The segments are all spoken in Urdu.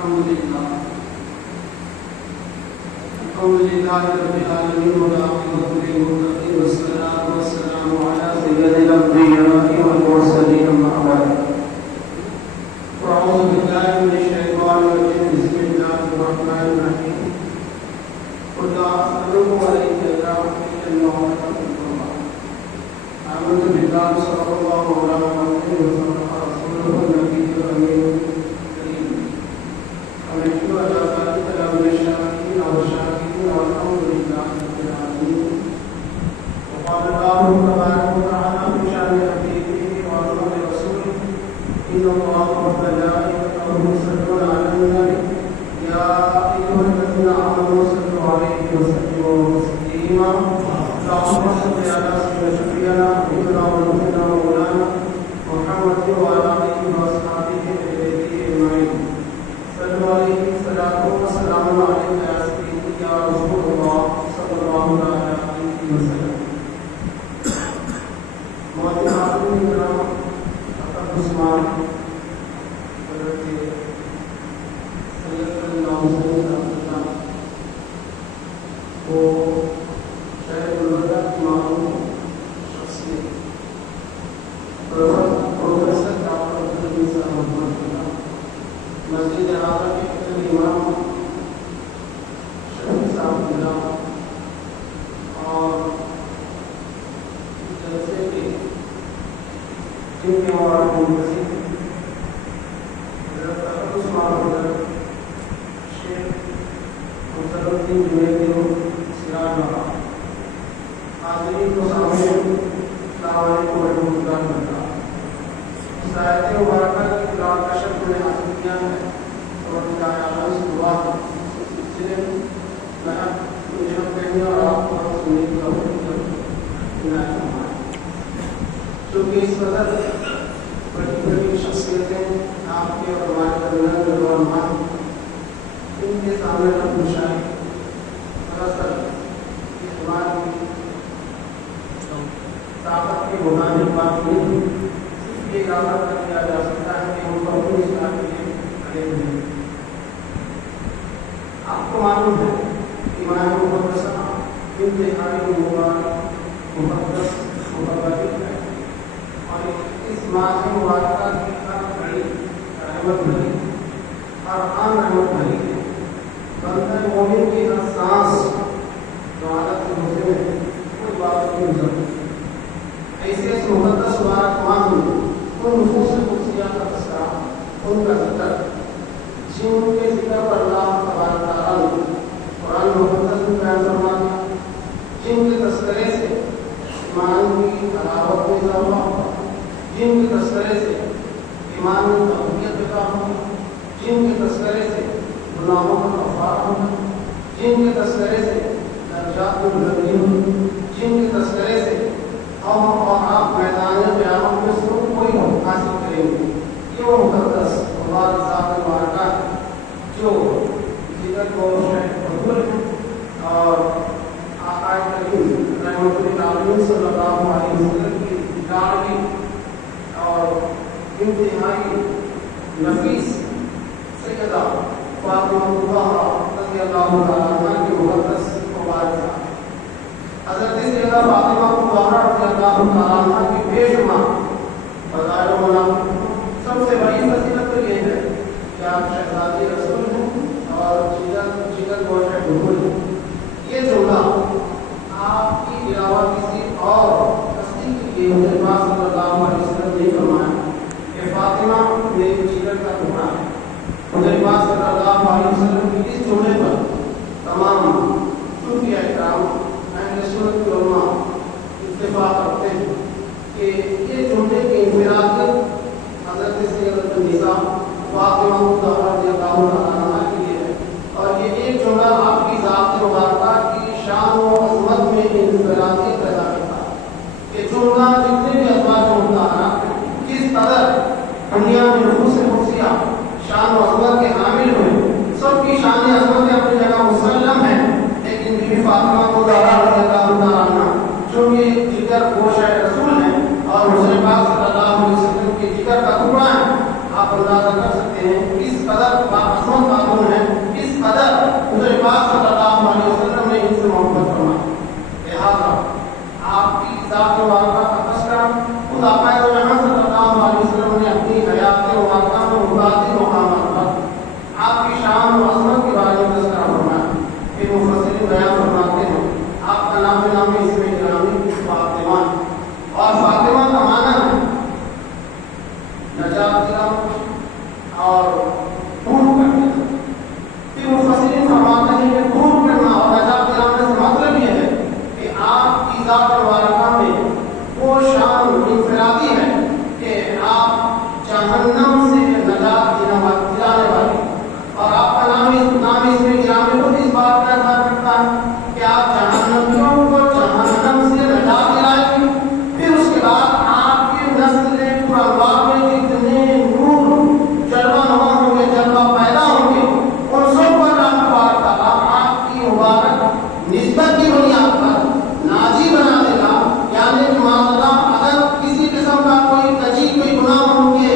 الحمد لله رب العالمين والعاقبة للمتقين والصلاة والسلام على سيد الأنبياء والمرسلين أما بعد أعوذ بالله من الشيطان الرجيم بسم الله الرحمن الرحيم قل لا أسألكم عليه أجرا إلا المودة في القربى آمنت بالله صدق الله مولانا محمد وصدق رسوله النبي الأمين الكريم ونشهد على ذلك من الشاكرين والشاكرين والحمد لله رب العالمين وقال الله تبارك وتعالى في شأن حبيبه وعظمة رسوله إن الله وملائكته يصلون على النبي يا أيها الذين آمنوا صلوا عليه وسلموا تسليما اللهم صل على سيدنا وحبيبنا ونبينا مولانا محمد وعلى آله وأصحابه وبيته أجمعين صلوا عليه الصلاة والسلام عليك يا سيدي يا رسول الله صلى الله عليه وسلم محترم کرام عثمان حضرت سید اللہ علیہ وہ شہر الوداع کی معروف شخصیت پروفیسر ڈاکٹر عبدالعزیز صاحب مسجد اعلیٰ کے امام شفیع صاحب نظام اور جلسے کے جن کے مواد منتظر حضرت عثمان حضرت شیخ مفضل الدین جنیدی سراج بابا حاضرین کو سامنے السلام علیکم ورحمۃ اللہ وبرکاتہ. اس آیت مبارکہ کی تلاوت کا شرف میں حاصل کیا ہے اور خدا عالم سے دعا سلسلے میں مجھے ہم کہنے اور آپ کو ہم سننے کی توفیق عنایت فرمائے. چونکہ اس قدر بڑی بڑی شخصیتیں آپ کے اور ہمارے درمیان نوجوان ان کے سامنے رب مشاہد دراصل ہماری طاقت کے مطابق بات نہیں صرف یہ ارادہ کر دیا جا سکتا ہے کہ ہم اپنی اصلاح کے لیے کھڑے ہوئے. آپ کو معلوم ہے ایمان مقدسہ انتہائی مبارک مقدس مبارک ہے اور اس ماہ مبارکہ کی ہر گھڑی رحمت بھری ہر آن رحمت بھری ہے. بندہ مومن کی ہر سانس جو حالت سے گزرے ہے کوئی بات نہیں گزرتی. ایسے اس مقدس مبارک ماہ میں ان نفوس قدسیہ کا تذکرہ ان کا ذکر جن کے ذکر پر اللہ تبارک تعالیٰ نے قرآن مقدس میں بیان فرما دیا, جن کے تذکرے سے ایمان کی حلاوت میں اضافہ ہوا, جن کے تذکرے سے ایمان میں تقویت پیدا ہوئی, جن کے تذکرے سے گناہوں کا غفران ہونا, جن کے تذکرے سے درجات میں بلندی ہوئی, جن کے تذکرے سے ہم اور آپ میدان قیامت میں سب کوئی حاصل کریں گے. یہ وہ مقدس اللہ ذات مبارکہ ہے جو جگر کو حضور اور آقا کریم رحمۃ للعالمین صلی اللہ علیہ وسلم کی لاڈلی اور انتہائی نفیس سیدہ فاطمہ الزہرا رضی اللہ تعالیٰ عنہ کی مقدس مبارکہ. حضرت سیدہ فاطمہ الزہرا رضی اللہ تعالیٰ عنہ کی بے شمار فضائل و مناقب سب سے بڑی فضیلت تو یہ ہے کہ آپ شہزادی رسول ہیں اور جگر گوشت حضور ہیں. یہ جملہ آپ کی علاوہ کسی اور تصدیق کے لیے حضرت پاک صلی اللہ علیہ وسلم نے فرمایا کہ فاطمہ میری جگر کا ٹکڑا ہے. حضرت پاک صلی اللہ علیہ وسلم کی اس جملے پر تمام صوفیہ اکرام اہل سنت کے علماء اتفاق رکھتے ہیں کہ یہ جملے کی انفرادیت نسبت کی بنیاد پر ناجی بنا دے گا، یعنی کہ معذرہ اگر کسی قسم کا کوئی کجی کوئی گناہ ان کے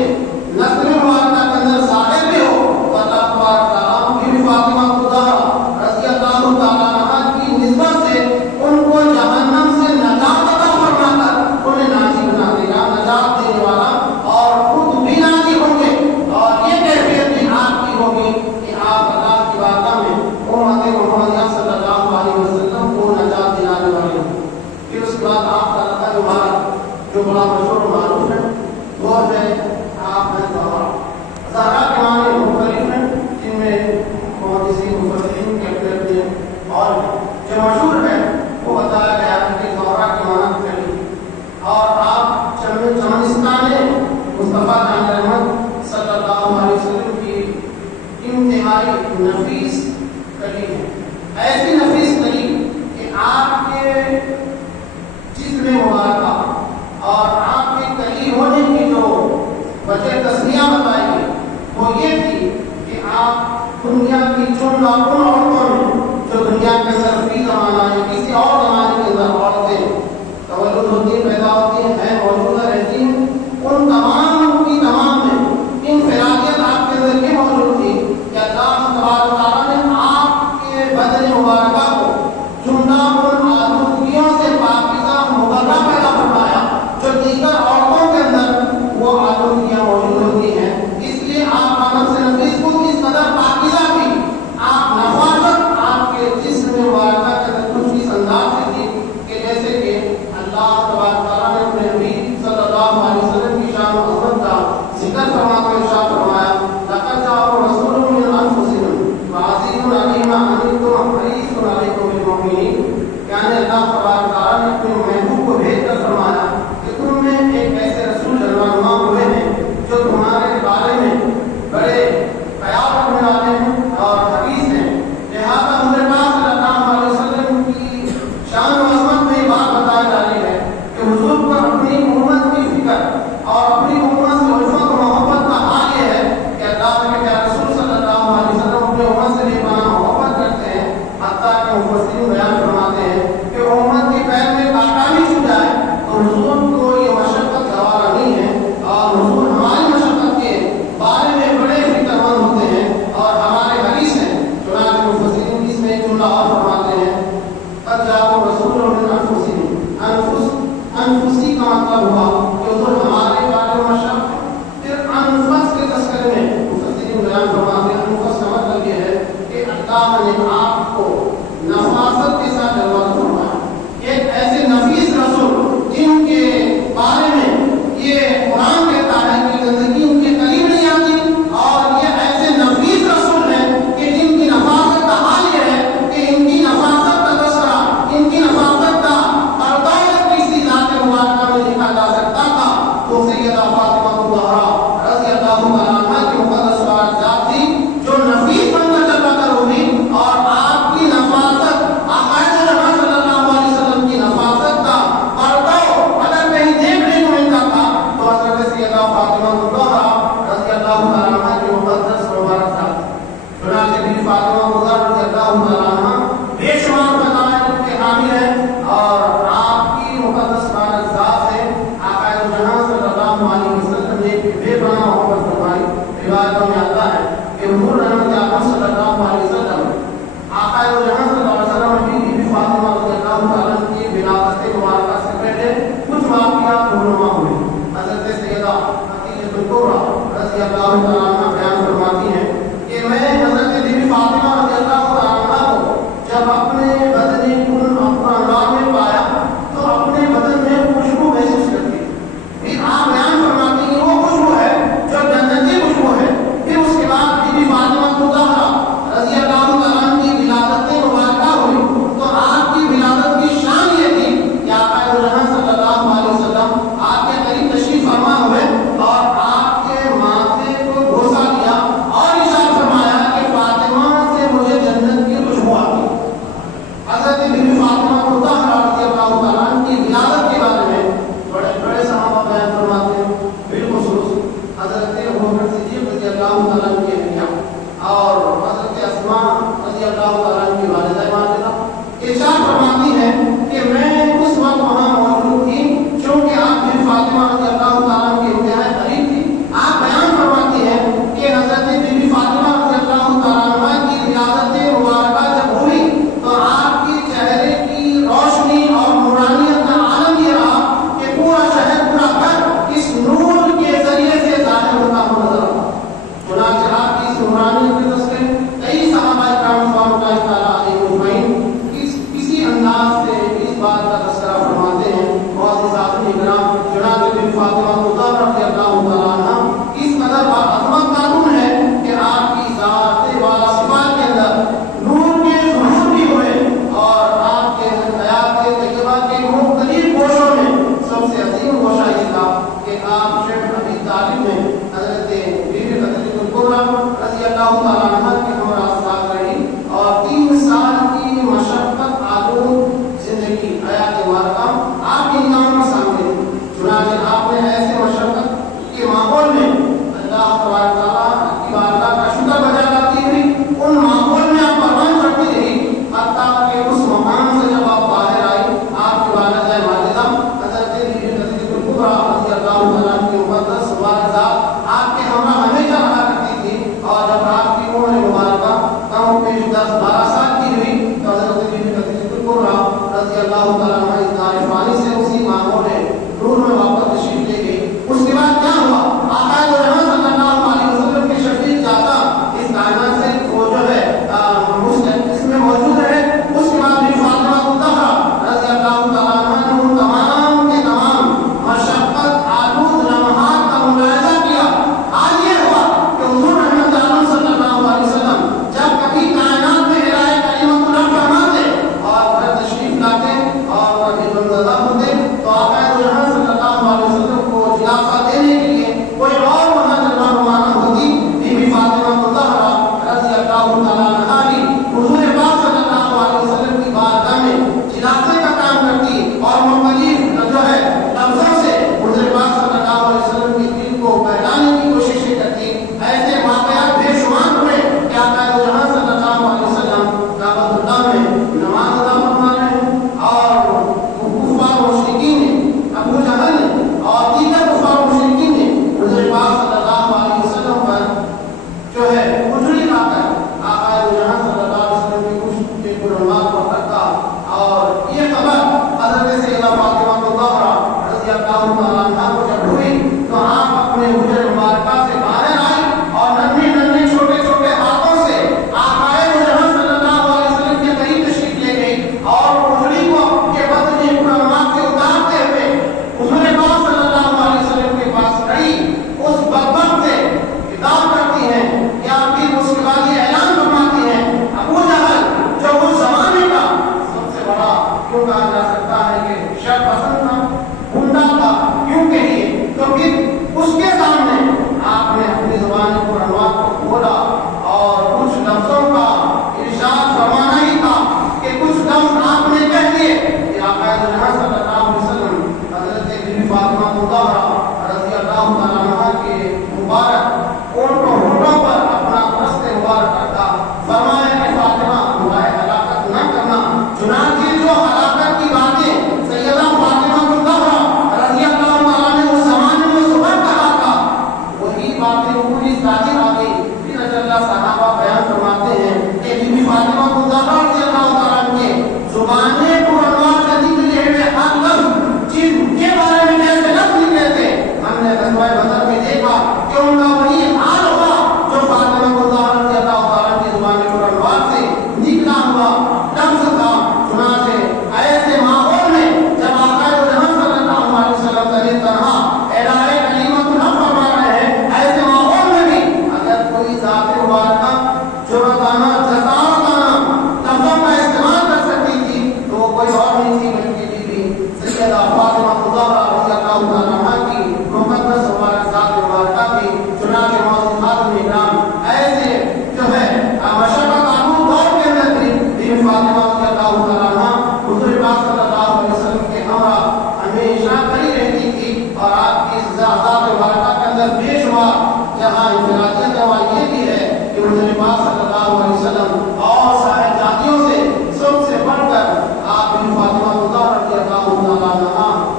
نسل مبارکہ کے اندر ظاہر بھی ہو تو اللہ تبارک تعالیٰ بی بی فاطمہ زہرا رضی اللہ تعالیٰ عنہا کی نسبت سے ان کو جہنم سے نجات عطا فرما کر انہیں ناجی بنا دے گا، نجات دینے والا، اور خود بھی ناجی ہوں گے، اور یہ کیفیت بھی آپ کی ہوگی کہ آپ اللہ کی بارگاہ میں امت محمدیہ صلی اللہ علیہ وسلم کو نجات دلانے والے ہوں۔ پھر اس کے بعد آپ کا لقب مبارک جو بڑا مشہور و معروف ہے وہ ہے آپ ہیں زہرا۔ زہرا کے معنی مختلف ہیں، جن میں محدثین مفسرین کے اپنے اپنے اور جو مشہور ہے وہ بتایا گیا ہے کہ زہرا کے معنی کلی، اور آپ چمنستان مصطفیٰ جان رحمت صلی اللہ علیہ وسلم کی انتہائی نفیس کلی ہے، ایسی نفیس کلی کہ آپ کے جسم مبارکہ اور آپ کے کلی ہونے کی جو وجہ تسمیہ بتائی گئی وہ یہ تھی کہ آپ دنیا کی چند ان عورتوں میں جو دنیا کے اندر فی زمانہ یا کسی اور زمانے کے اندر عورتیں تولد ہوتی ہیں، پیدا ہوتی ہیں، موجودہ رہتی ہیں، ان تمام کی تمام میں انفرادیت آپ کے اندر یہ موجود تھی کہ اللہ تبارک و تعالیٰ نے آپ کے بدن مبارکہ کو چندہ ان آلودگیوں سے پاکیزہ مبرہ پیدا فرمایا جو دیگر عورتوں کے اندر وہ آلودگیاں موجود ہوتی ہیں، اس لیے آپ مانو سے نفیس کو اس قدر پاکیزہ تھی، آپ نفاست آپ کے جسم مبارکہ کے اندر کچھ اس انداز سے تھی کہ جیسے کہ اللہ تبارک تعالیٰ نے اپنے نبی صلی اللہ علیہ وسلم کی شان و عظمت کا ذکر فرماتے ہوئے ارشاد فرمایا لقد جاءکم رسول من انفسکم عزیز علیہ ما عنتم حریص علیکم بالمؤمنین، یعنی اللہ تبارک تعالیٰ نے اپنے محبوب کو بھیج کر فرمایا کہ تم میں ایک ایسے رسول جلوہ ہوئے ہیں جو تمہارے بارے میں بڑے خیال رکھنے والے ہیں اور حریص ہیں، لہذا حضرت پاک صلی اللہ علیہ وسلم کی شان و عظمت میں یہ بات بتائی جا رہی ہے کہ حضور کو اپنی امت کی فکر اور اپنی امت سے الفت و محبت کا حال یہ ہے کہ اللہ کے پیارے رسول صلی اللہ علیہ وسلم اپنے امت سے بھی بنا محبت کرتے ہیں، حتیٰ کہ مفسرین بیان فرماتے ہیں کہ امت کے پیر میں کانٹا بھی چھو جائے تو حضور کو یہ مشقت گوارا نہیں ہے، اور حضور ہماری مشقت کے بارے میں بڑے فکر مند ہوتے ہیں اور ہمارے حریص ہیں۔ چنانچہ مفسرین اس میں ایک جملہ اور فرماتے ہیں قد جاءکم رسول من انفسکم، انفسی کا مطلب ہوا کہ حضور ہمارے بارے میں مشرف ہے۔ پھر انفس کے تذکرے میں مفسرین بیان فرماتے ہیں انفس کا مطلب یہ ہے کہ اللہ نے آپ کو نفاست کے ساتھ جلوہ فرمایا، ایک ایسے نفیس رسول جن کے بارے میں یہ قرآن کہتا ہے کہ زندگی ان کے قریب نہیں آتی، اور یہ ایسے نفیس رسول ہیں کہ جن کی نفاست کا حال یہ ہے کہ ان کی نفاست کا تذکرہ، ان کی نفاست کا پردہ کسی ذات مبارکہ میں لکھا جا سکتا تھا تو سیدہ فاطمہ زہرا رضی اللہ تعالیٰ عنہا کی مقدس بات ذات تھی جو نفیس بن کر چلا کر ہوئی، اور آپ کی نفاست بات کا تذکرہ فرماتے ہیں معززات اکرام جناب بن فاطمہ الزہرا رضی اللہ تعالیٰ عنہ اس قدر عظمت قانون ہے کہ آپ کی ذات و صفات کے اندر نور کے ظہور بھی ہوئے اور آپ کے حیات کے طیبہ کے مختلف گوشوں میں سب سے عظیم گوشہ یہ تھا کہ آپ شیخ ابی طالب میں حضرت بیوی خدیجہ الکبریٰ رضی اللہ تعالیٰ عنہ کے ہمراہ ساتھ رہی اور 3 سال کی مشقت آلود زندگی حیات مبارکہ آپ کی نگاہوں کے سامنے چنانچہ آپ نے ایسے مشقت کے ماحول میں اللہ تبارک تعالیٰ کی بارگاہ کا شکر بجا لاتی ہوئی ان ماحول میں آپ پروان چڑھتی رہی حتیٰ کہ اس مقام سے جب آپ باہر آئی آپ کی والدہ والدہ حضرت بیوی خدیجہ الکبریٰ رضی اللہ تعالیٰ کی مقدس مبارک ذات آپ کے ہمراہ ہمیشہ رہا کرتی تھی اور جب آپ کی عمر مبارکہ کم پیش 10-12 سال کی ہوئی تو حضرت بیوی خدیجہ الکبریٰ رضی اللہ تعالیٰ عنہ اس دار فانی سے اسی ماحول نور میں واپس تشریف لے گئی. اس کے بعد کیا ہوا؟ آقا دو جہاں صلی اللہ علیہ وسلم کی شفیع ذاتہ اس کائنات سے وہ جو ہے اس میں موجود ہے. اس کے بعد بھی فاطمہ الزہرا رضی اللہ تعالیٰ عنہ نے ان تمام کے تمام مشقت آلود لمحات کا ملاحظہ کیا. آج یہ ہوا کہ حضور رحمت عالم صلی اللہ علیہ وسلم جب کبھی کائنات میں الہی کلمۃ اللہ فرماتے اور پھر تشریف لاتے اور کبھی غمزدہ ہوتے تو آقا دو جہاں صلی اللہ علیہ وسلم کو دلاسا دینے کے لیے کوئی اور وہاں مہمانہ ہوتی. بی بی فاطمہ الزہرا رضی اللہ تعالیٰ عنہا بھی حضور پاک صلی اللہ علیہ وسلم کی بارگاہ میں دلاسے کا کام کرتی اور مختلف جو ہے لفظوں سے حضور پاک صلی اللہ علیہ وسلم کی دل کو بہلانے کی کوششیں کرتی. ایسے واقعات بے شمار ہوئے کہ آقا دو جہاں صلی اللہ علیہ وسلم کعبۃ اللہ میں نماز ادا فرما رہے ہیں اور کفار مشرکین نے ابو جہل نے اور دیگر کفار مشرکین نے حضور پاک صلی اللہ علیہ وسلم پر جو ہے کھجلی لا کر آقا دو جہاں صلی اللہ علیہ وسلم کی کچھ کے قربان کو کرتا اور یہ خبر حضرت سیدہ فاطمہ الزہرا رضی اللہ تعالیٰ عنہا کو جب ہوئی تو آپ اپنے حجر مبارکہ سے باہر آئی اور ننھے چھوٹے چھوٹے ہاتھوں سے آقا دو جہاں صلی اللہ علیہ وسلم کے قریب تشریف لے گئی اور کھجلی کو کے بدن میں قربان سے اتارتے ہوئے حضور پاک صلی اللہ علیہ وسلم کے پاس کھڑی اس بدبخت سے خطاب کرتی ہیں یا پھر اس کے بعد یہ اعلان فرماتی ہیں ابو جہل جو اس زمانے کا سب سے بڑا کیوں کہا جا سکتا ہے کہ شر پسند تھا گنڈا تھا کیوں کہیے تو پھر اس کے سامنے آپ نے اپنی زبان قرآن کو کھولا اور کچھ لفظوں کا ارشاد فرمانا ہی تھا کہ کچھ لفظ آپ نے کہہ دیے کہ آقا دو جہاں صلی اللہ علیہ وسلم حضرت بیوی فاطمہ الزہرا رضی اللہ تعالیٰ عنہ کے مبارک ہونٹوں پر اپنا دست مبارک کرتا فرمایا کہ فاطمہ برائے ہلاکت نہ کرنا. چنانچہ جو ہلاکت کی باتیں سیدہ فاطمہ الزہرا رضی اللہ تعالیٰ نے اس زمانے میں صبح کہا تھا وہی باتیں پوری ظاہر آ گئی. پھر اللہ صحابہ بیان فرماتے ہیں کہ بی بی فاطمہ الزہرا رضی اللہ تعالیٰ عنہ کے زبانیں قرآن سے نکلے ہوئے ہر لفظ جن کے بارے میں جیسے لفظ نکلے تھے ہم نے غزوہ بدر میں دیکھا کہ ان کا وہی حال ہوا جو فاطمہ الزہرا رضی اللہ تعالیٰ کی زبان قرآن سے نکلا ہوا لفظ تھا. چنانچہ ایسے ماحول میں جب آقا دو جہاں صلی اللہ علیہ وسلم تنہا اعلان کلمۃ اللہ فرما رہے ہیں ایسے ماحول میں بھی اگر کوئی ذات مبارکہ جرأتانہ جسارتانہ لفظوں کا استعمال کر سکتی تھی تو وہ کوئی اور نہیں تھی بلکہ بیوی سیدہ فاطمہ الزہرا رضی اللہ تعالیٰ عنہا کی مقدس مبارک ذات مبارکہ تھی. چنانچہ معززات اکرام ایسے جو ہے مشقت آلود دور کے اندر بھی بیوی فاطمہ رضی اللہ تعالیٰ عنہا حضور پاک صلی اللہ علیہ وسلم کے ہمراہ ہمیشہ کھڑی رہتی تھی اور آپ کی ذات مبارکہ کے اندر بے شمار جہاں انفرادیت ہے وہاں یہ بھی ہے کہ حضور پاک صلی اللہ علیہ وسلم اور سارے ذاتیوں سے سب سے بڑھ کر آپ بیوی فاطمہ الزہرا رضی اللہ تعالیٰ عنہا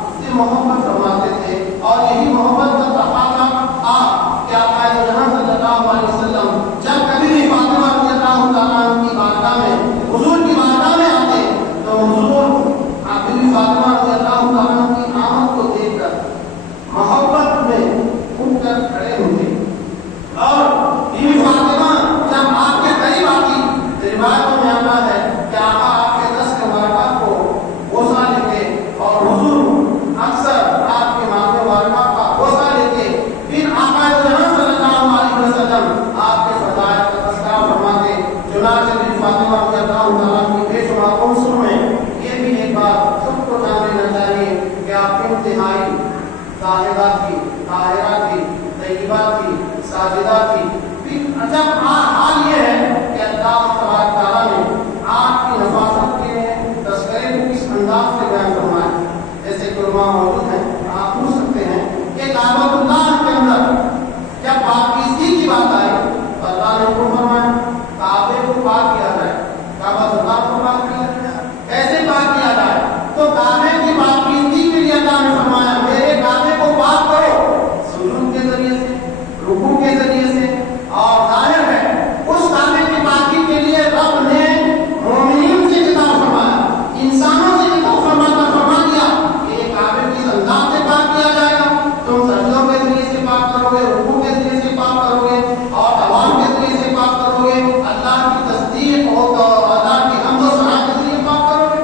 زاہدہ تھی، طاہرہ تھی، طیبہ تھی، ساجدہ تھی۔ جب حال یہ ہے کہ اللہ تبارک تعالیٰ نے آپ کی نفاست کے تذکرے کو کس انداز سے بیان فرمایا، جیسے کہ علماء موجود ہیں، آپ پوچھ سکتے ہیں کہ کعبۃ اللہ کے اندر جب پاکیزگی کی بات آئی تو اللہ نے حکم فرمایا کعبے کو پاک کیا جائے، کعبۃ اللہ کو پاک کیا جائے۔ کیسے پاک کیا جائے؟ تو کعبے کی پاکیزگی کے لیے اللہ نے فرمایا میرے کعبے کو پاک کرو، سجود کے ذریعے سے، رکوع کے ذریعے سے، اور ظاہر ہے اس کعبے کی پاکی کے لیے رب نے مومنین سے خطاب فرمایا، انسانوں سے خطاب فرما دیا کہ یہ کعبے کی انداز سے پاک کیا جائے گا، تم سجدوں کے ذریعے سے پاک کرو گے، رکوع کے ذریعے سے پاک کرو گے، اور طواف کے ذریعے سے پاک کرو گے، اللہ کی تصدیق اور اللہ کی حمد و ثنا کے ذریعے پاک کرو گے۔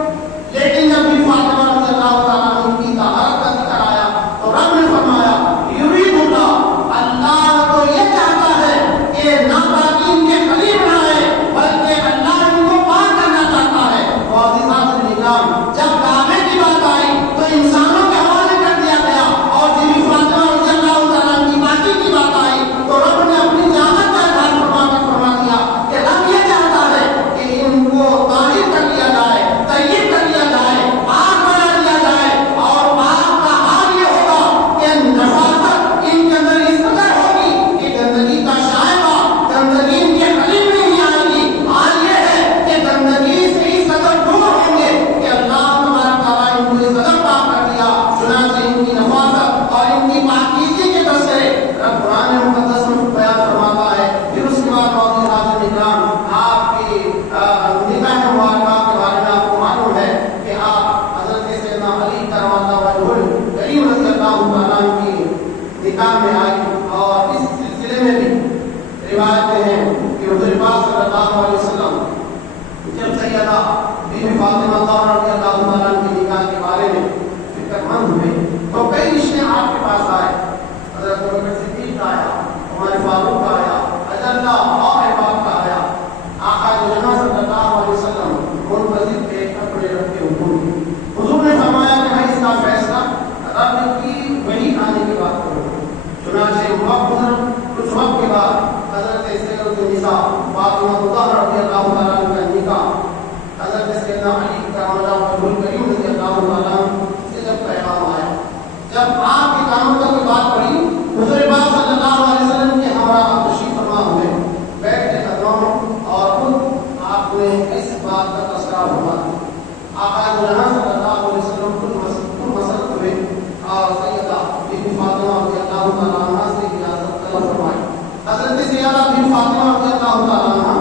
لیکن جب بھی فاطمہ رضی اللہ تعالیٰ عنہ کی طہارت کا ذکر آیا تو رب نے فرمایا یرید اللہ تو یہ چاہتا ہے کہ ناپاکی ان کے قریب نہ آئے بلکہ اللہ ان کو پاک کرنا چاہتا ہے۔ معززات الکرام، جب کعبے کی بات آئی تو انسانوں کے حوالے کر دیا گیا، اور جب فاطمہ رضی اللہ تعالیٰ کی پاکی کی بات آئی تو رب نے اپنی جانت کا اظہار فرما دیا کہ رب یہ چاہتا ہے کہ ان کو طاہر کر لیا جائے، طیب کر لیا جائے، پاک بنا دیا جائے، اور پاک کا حال یہ ہوگا کہ نفاست ان کے اندر اس قدر ہوگی کہ گندگی کا شائبہ گندگی ان کے قریب نہیں آئے گی۔ حال یہ ہے کہ گندگی سے اس قدر دور ہوں گے کہ اللہ تبارک تعالیٰ ان کو اس قدر پاک کر دیا، چنانچہ ان کی نفاست اور ان کی پاکیزگی کے تذکرے رب قرآن مقدس میں بیان فرماتا ہے۔ پھر اس کے بعد موضوع حاضر اکرام آپ کی نکاح مبارکہ کے بارے میں آپ کو معلوم ہے کہ آپ حضرت سیدنا علی کرم اللہ وجہہ کریم رضی اللہ تعالیٰ عنہ کی نکاح میں آئی، اور اس سلسلے میں بھی روایتیں ہیں کہ حضور پاک صلی اللہ علیہ وسلم جب سیدہ بی بی فاطمہ رضی اللہ تعالیٰ عنہ کی نکاح کے بارے میں فکر مند ہوئے تو کئی رشتے آپ کے پاس آئے، حضرت ابوبکر صدیق کا آیا، عمر فاروق کا آیا، عجلہ اور احباب کا آیا۔ آقا جہاں صلی اللہ علیہ وسلم منتظر تھے اپنے رب کے حکم کی۔ حضور نے فرمایا کہ میں اس کا فیصلہ رب کی وحی آنے کی بات کروں۔ چنانچہ کچھ وقت کے بعد حضرت سیدۃ النساء فاطمہ رضی اللہ تعالیٰ عنہ کا نکاح حضرت سیدنا علی کرم اللہ وجہہ کریم رضی اللہ تعالیٰ عنہ سے جب پیغام آیا، جب آپ کی قیامت کی بات پڑھی، حضور پاک صلی اللہ علیہ وسلم کے ہمراہ تشریف فرما ہوئے بیٹھ کے قدموں میں، اور خود آپ نے اس بات کا تذکرہ فرمایا۔ آقا جہاں صلی اللہ علیہ وسلم خود مسرت ہوئے اور سیدہ بی بی فاطمہ رضی اللہ تعالیٰ عنہ سے اجازت طلب فرمائی۔ حضرت سیدہ بی بی فاطمہ رضی اللہ تعالیٰ عنہ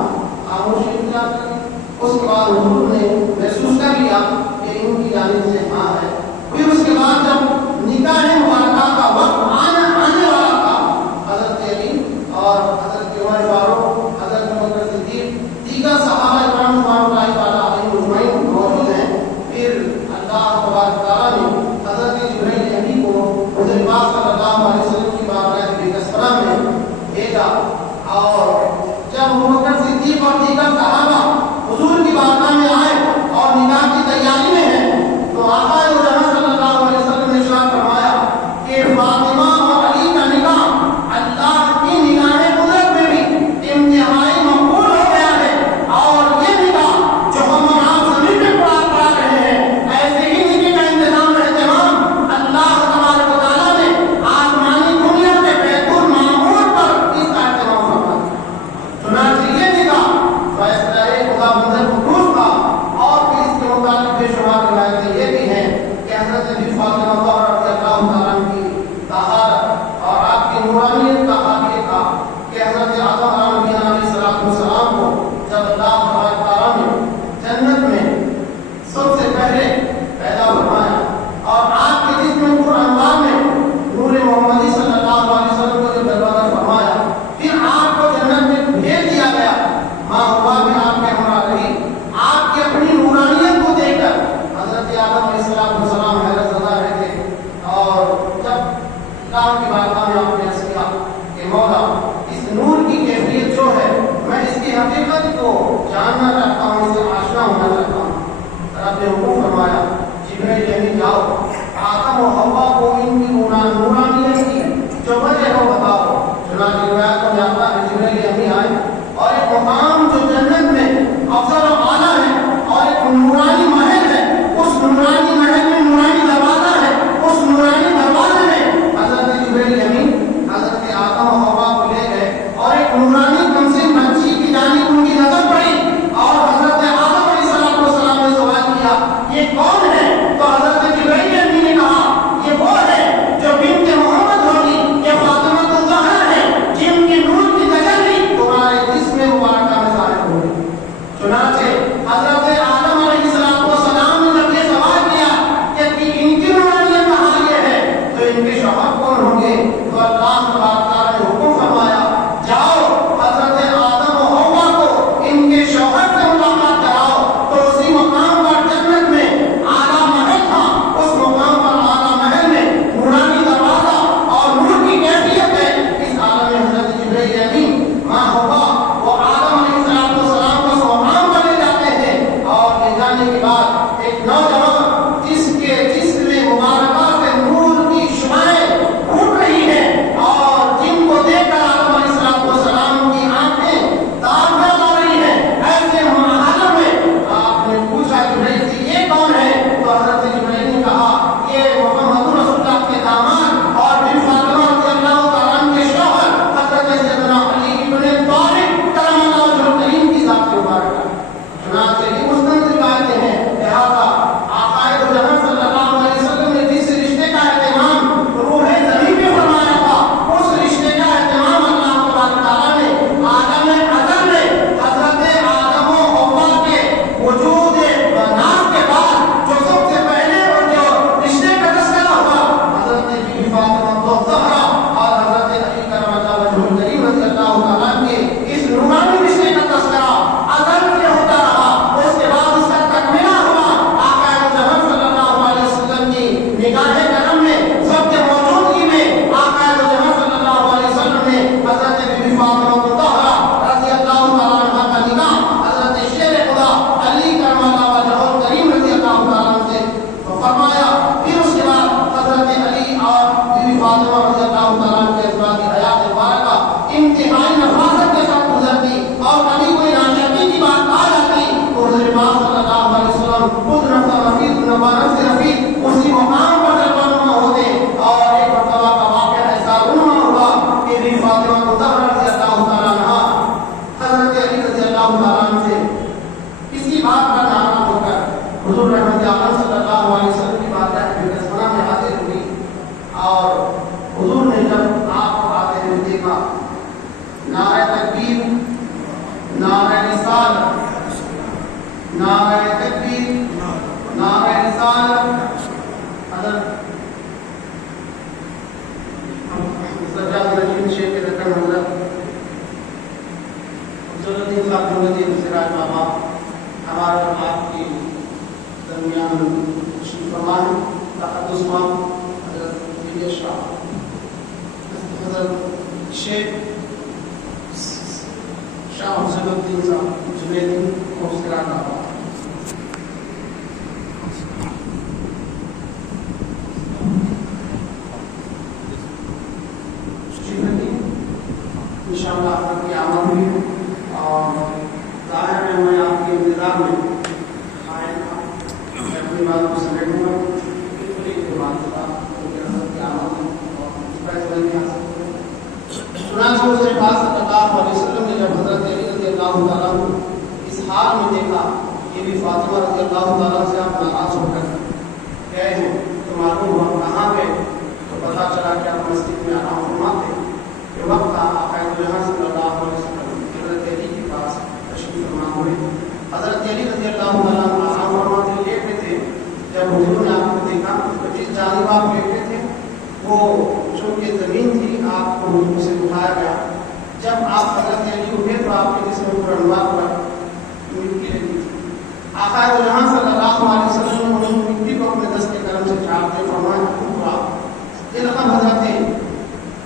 خاموشی اختیار کر لی۔ اس کے بعد حضور نے محسوس کر لیا کہ ان کی جانب سے ہاں ہے۔ پھر اس کے بعد جب نکاح مبارکہ کا وقت آنے والا تھا، حضرت علی اور حضرت عمر فاروق، حضرت ابوبکر صدیق، دیگر صحابہ کرام رضوان اللہ تعالیٰ علیہم اجمعین موجود ہیں۔ پھر اللہ تبارک تعالیٰ نے حضرت جبرائیل امین کو حضور پاک صلی اللہ علیہ وسلم کی بارگاہ بیکسرہ میں بھیجا، اور جب ابوبکر صدیق اور دیگر صحابہ حضور کی بارگاہ میں آئے اور نکاح کی تیاری میں ہیں تو آقا کون ہے؟ تو حضرت جبرائیل امین نے کہا یہ وہ ہے جو بنت محمد ہوگی، یہ فاطمہ الزہرا ہے جن کی نور کی تجلی تمہارے جسم مبارکہ میں ظاہر ہوگی۔ چنانچہ حضرت آدم علیہ السلام نے جب یہ سوال کیا کہ ان کی نورانیت کہاں یہ ہے تو ان کے شوہر کون ہوں گے؟ تو اللہ تبارک تعالیٰ نے حکم فرمایا جاؤ حضرت آدم و حوا کو ان کے شوہر سے ملاقات کراؤ۔ تو اسی مقام پر جنت میں اعلیٰ محل تھا، اس مقام پر اعلیٰ محل میں نورانی دروازہ اور نور کی کیفیت ہے۔ اس عالم میں حضرت جبرائیل امین ماں حوا وہ آدم علیہ السلام کو اس مقام پر لے جاتے ہیں، اور لے جانے کے بعد ایک نوجوان جس کے جسم مبارکہ سے نور کی شعاعیں پھوٹ رہی ہیں اور جن کو دیکھ کر آدم علیہ السلام کی آنکھیں داغ آ رہی ہیں، ایسے حالت میں آپ نے پوچھا جبرائیل سے یہ کون ہے؟ تو حضرت جبرائیل نے کہا یہ محمد رسول اللہ کے داماد اور بن فاطمہ رضی اللہ تعالیٰ عنہ کے شوہر حضرت سیدنا علی ابن طالب کرم اللہ وجہہ الکریم کی ذات مبارکہ۔ چنانچہ یہ مستند روایتیں ہیں، لہٰذا آقا دو جہاں صلی اللہ علیہ وسلم نے جس رشتے کا اہتمام روح زمین میں فرمایا تھا، اس رشتے کا اہتمام اللہ تبارک تعالیٰ نے عالم ازل میں حضرت آدم و حوا کے وجود نام کے بعد جو سب سے پہلے اور جو رشتے کا تذکرہ ہوا حضرت بی بی فاطمہ الزہرا اور حضرت علی کرم اللہ وجہہ الکریم رضی اللہ تعالیٰ کے اس نورانی رشتے کا تذکرہ ازل میں ہوتا رہا۔ اس کے بعد اس کا تکملہ ہوا آقا دو جہاں صلی اللہ علیہ وسلم کی نگاہ کرم میں سب کے موجودگی میں آقا دو جہاں صلی اللہ علیہ وسلم نے حضرت بی بی فاطمہ الزہرا رضی اللہ تعالیٰ عنہ کا نگاہ حضرت شیر خدا علی کرم اللہ وجہہ الکریم رضی اللہ تعالیٰ عنہ سے فرمایا۔ پھر اس کے بعد حضرت علی اور بی بی فاطمہ رضی اللہ تعالیٰ عنہ کے ازواج حیات مبارکہ انتہائی نفاست کے ساتھ گزرتی، اور کبھی کوئی ناشکری کی بات آ جاتی تو حضرت پاک صلی اللہ علیہ وسلم خود نفس رفیق نفس رفیق اسی مقام پر جلوہ نما ہوتے۔ اور ایک مرتبہ کا واقعہ ایسا رونما ہوا کہ بی بی فاطمہ الزہرا رضی اللہ تعالیٰ عنہ حضرت علی رضی اللہ تعالیٰ عنہ سے کسی بات کا ناراض ہو کر حضور رحمت عالم صلی اللہ علیہ وسلم کی بارگاہ میں حاضر ہوئی، اور حضور نے جب آپ کو آتے ہوئے دیکھا نعرہ تکبیر، نعرہ رسالت، نعرہ تکبیر، نعرہ رسالت، حضرت سجاد رحیم شیخ رکن حضرت عبدالدین صاحب نورالدین سراج بابا ہمارے اور آپ کی درمیان تشریف فرما ہے، تقدس ماں حضرت ولی شاہ حضرت شیخ شاہ حسین الدین صاحب جنیدی کو سراج بابا انشاءاللہ آپ کی آمد ہوئی، اور ظاہر ہے میں آپ کے انتظار میں آئے تھا، میں اپنی بات کو سمیٹوں گا بالکل ایک بات تھا کیونکہ حضرت کی آمد ہے اور اس کا جو نہیں آ سکتے۔ چنانچہ حضور پاک صلی اللہ علیہ وسلم نے جب حضرت علی رضی اللہ تعالیٰ عنہ اس حال میں دیکھا کہ بھی فاطمہ رضی اللہ تعالیٰ سے آپ ناراض ہو کر گئے ہیں تو معلوم ہوا کہاں گئے، تو پتہ چلا کہ آپ مسجد میں آرام فرماتے کہ وقت آقا دو جہاں صلی اللہ علیہ وسلم حضرت علی کے پاس تشریف فرما ہوئے۔ حضرت علی رضی اللہ تعالیٰ عنہ آرام فرماتے لیٹ رہے تھے، جب حضور نے آپ کو دیکھا تو جس جانب آپ لیٹ رہے تھے وہ چونکہ زمین تھی آپ کو حضور سے اٹھایا گیا۔ جب آپ حضرت علی اٹھے تو آپ کے جسم پر انوار پر مٹی لگی تھی۔ آقا دو جہاں صلی اللہ علیہ وسلم نے اس مٹی کو اپنے دست کرم سے چھاپتے فرمایا یہ رقم حضرت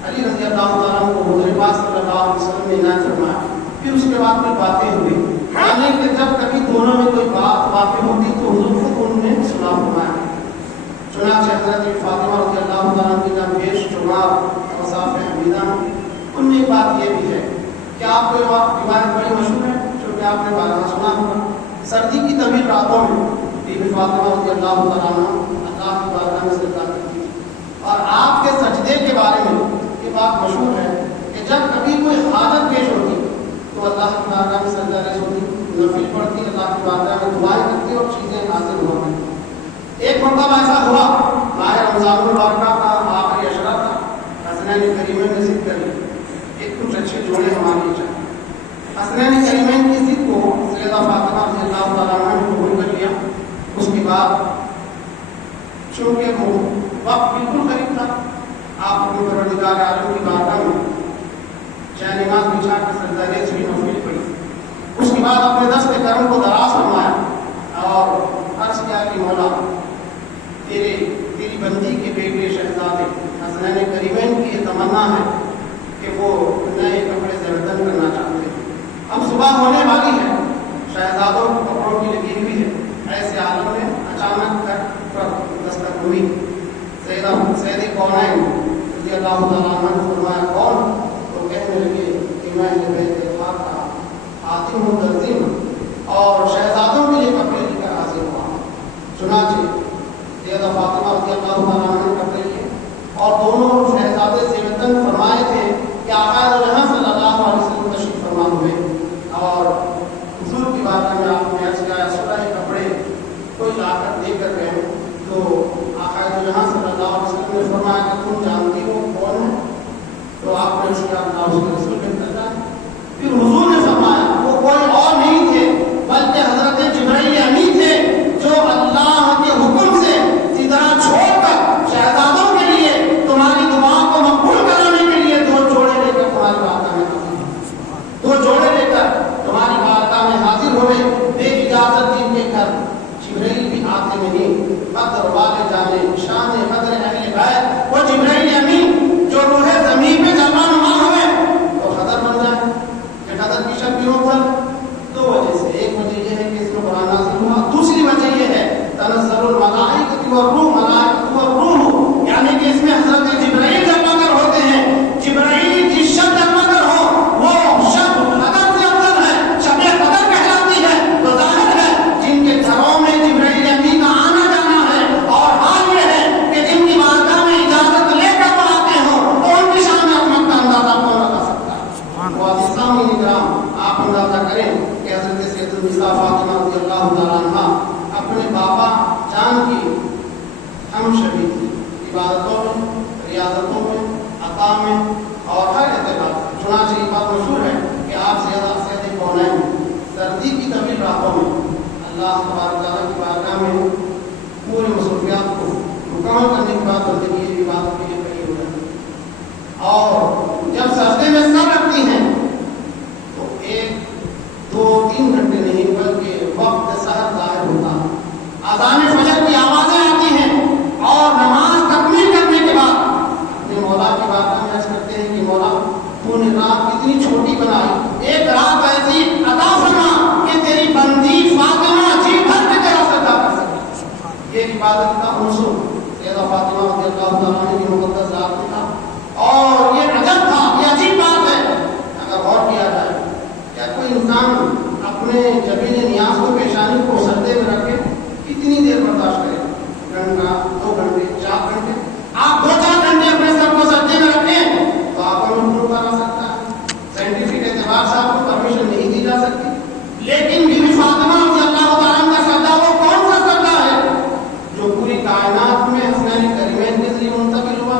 علی رضی اللہ تعالیٰ کو حضور پاک صلی اللہ علیہ وسلم نے عنایت فرمایا۔ پھر اس کے بعد کوئی باتیں ہوئی، یعنی کہ جب کبھی دونوں میں کوئی بات واقع ہوتی تو حضور خود انہیں سنا فرمایا۔ چنانچہ حضرت فاطمہ رضی اللہ تعالیٰ کی نام بیش شمار اوصاف حمیدہ ہیں، ان میں ایک بات یہ بھی ہے کہ آپ کو روایت بڑی مشہور ہے جو کہ آپ نے بارہا سنا ہوگا، سردی کی طویل راتوں میں بی بی فاطمہ رضی اللہ تعالیٰ عنہ اللہ کی بارگاہ میں سجدہ کرتی تھی، اور آپ کے سجدے کے بارے میں یہ بات مشہور ہے کہ جب کبھی کوئی حاجت پیش ہوتی تو اللہ کی بارگاہ میں سجدہ ریز ہوتی، نفل پڑھتی، اللہ کی بارگاہ میں دعائیں کرتی اور چیزیں حاصل ہوا کرتی۔ ایک مرتبہ ایسا ہوا، ماہ رمضان المبارک کا آخری عشرہ تھا، حسنین کریمین نے ضد کری، ایک کچھ اچھے جوڑے ہمارے لیے چاہیے۔ حسنین کریمین کی ضد کو سیدہ فاطمہ رضی اللہ تعالیٰ عنہ نے قبول کر لیا۔ اس کے بعد چونکہ وہ وقت بالکل قریب تھا، آپ اپنے پروردگار عالم کی بارگاہ میں جائے نماز بچھا کر سجدہ ریز بھی نفل پڑھی۔ اس کے بعد اپنے دست کرم کو دراز فرمایا اور عرض کیا کہ مولا، تیری بندی کے بیٹے شہزادے حسنین کریمین کی یہ تمنا ہے کہ وہ نئے کپڑے سے وطن کرنا چاہتے ہیں۔ اب صبح ہونے والی ہے، شہزادوں کو کپڑوں کی لگی ہوئی ہے، ایسے عالم میں اچانک گھر پر دستک ہوئی۔ سید کونین رضی اللہ تعالیٰ عنہ نے فرمایا کون؟ تو کہنے لگے کہ میں بیت اللہ کا حاتم ہوں تنظیم اور شہزادوں کے لیے کپڑے لے کر حاضر ہوا۔ چنانچہ سیدہ فاطمہ رضی اللہ تعالیٰ عنہ نے کپڑے لیے اور دونوں شہزادے سے وطن فرمائے تھے کہ آقا دو جہاں صلی اللہ علیہ وسلم تشریف فرما ہوئے اور حضور کی بارگاہ میں آپ نے عرض کیا سلائے کپڑے کوئی لا کر دے کر گئے تو آقا دو جہاں صلی اللہ علیہ وسلم نے فرمایا کہ تم جانتی ہو کون ہے؟ تو آپ نے اس کا اللہ اس کے رسول بہتر ہے۔ پھر حضور نے فرمایا وہ کوئی اور نہیں تھے بلکہ حضرت جبرائیل امین تھے، جو اللہ کے حکم سے سدرا چھوڑ کر شہزادوں کے لیے تمہاری دعا کو مقبول کرانے کے لیے دو جوڑے لے کر تمہاری بارگاہ میں حاضر، دو جوڑے لے کر تمہاری بارگاہ میں حاضر ہوئے بے اجازت ان کے گھر۔ جبرائیل بھی آتے نہیں، قدر والے جانے شان قدر اہل بیت، وہ جبرائیل امین جو روح زمین پہ جلوہ نما ہوئے تو قدر بن جائے کہ قدر کی شکل پر۔ دو وجہ سے، ایک وجہ یہ ہے کہ اس میں قرآن نازل ہوا، دوسری وجہ یہ ہے تنزل الملائکۃ والروح، ملائکۃ والروح، یعنی کہ اس میں حضرت جبرائیل جلوہ گر ہوتے ہیں۔ جبرائیل جس شب جلوہ گر ہو وہ شب قدر سے افضل ہے، شب قدر کہلاتی ہے۔ تو ظاہر ہے جن کے گھروں میں جبرائیل امین کا آنا جانا ہے اور حال یہ ہے کہ جن کی بارگاہ میں اجازت لے کر وہ آتے ہوں تو ان کی شان عظمت کا اندازہ کون لگا سکتا ہے؟ وہ اسلامی نگرام آپ اندازہ کریں کہ حضرت سید النساء فاطمہ رضی اللہ تعالیٰ عنہ اپنے بابا جان کی ہم شبیہ تھی، عبادتوں میں، ریاضتوں میں، عطا میں اور ہر اعتبار سے۔ چنانچہ یہ بات مشہور ہے کہ آپ سید کونین سردی کی طویل راتوں میں اللہ تبارک تعالیٰ کی بارگاہ میں پورے مصروفیات کو مکمل کرنے کے بعد زندگی کی عبادت کے لیے کھڑی ہو جاتی ہیں اور جب سجدے میں سر رکھتی ہیں تو 1-2-3 گھنٹے نہیں بلکہ وقت سحر ظاہر ہوتا ہے، اذان فجر کی آوازیں آتی ہیں اور نماز تکمیل کرنے کے بعد اپنے مولا کی بارگاہ میں عرض کرتے ہیں کہ مولا تو نے رات کتنی چھوٹی بنائی، ایک رات ایسی عطا فرما کہ تیری بندی فاطمہ جی بھر کے تیرا سجدہ کر سکے۔ یہ عبادت کا عنصر سیدہ فاطمہ رضی اللہ تعالیٰ عنہ کی مقدس ذات میں تھا اور یہ عجب تھا، یہ عجیب بات ہے اگر غور کیا جائے۔ کیا کوئی انسان اپنے جبین نیاز کو پیشانی کو سردے میں رکھے کتنی دیر برداشت کرے؟ گھنٹہ، 2 گھنٹے، 4 گھنٹے؟ آپ 2-4 گھنٹے اپنے سر کو سردے میں رکھیں تو آپ کو امپروو کرا سکتا ہے، سائنٹیفک اعتبار سے آپ کو پرمیشن نہیں دی جا سکتی، لیکن بی بی فاطمہ رضی اللہ تعالیٰ عنہ کا سجدہ وہ کون سا سجدہ ہے جو پوری کائنات میں حسنین کریمین کے ذریعے منتقل ہوا،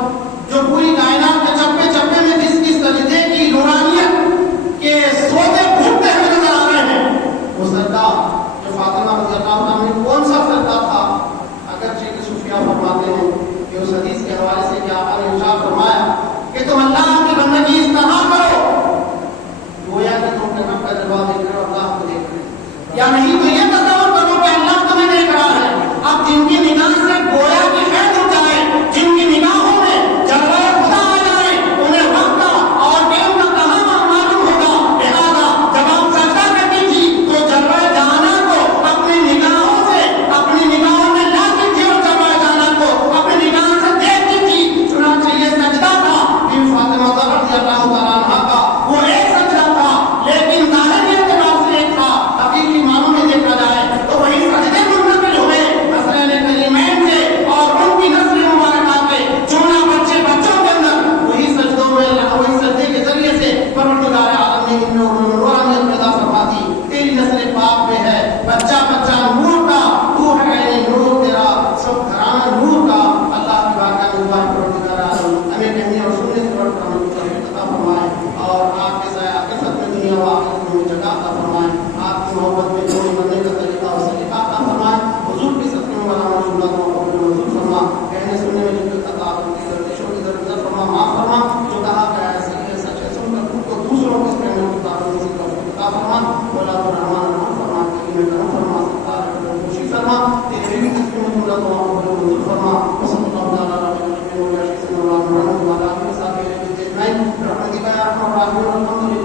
جو پوری کائنات کے چپے چپے میں جس کی سجدے کی نورانیت کے سوتے گھٹتے ہوئے نظر آ رہے ہیں، وہ سجدہ جو فاطمہ رضی اللہ عنہ نے کون سا سجدہ تھا مراحل الفضل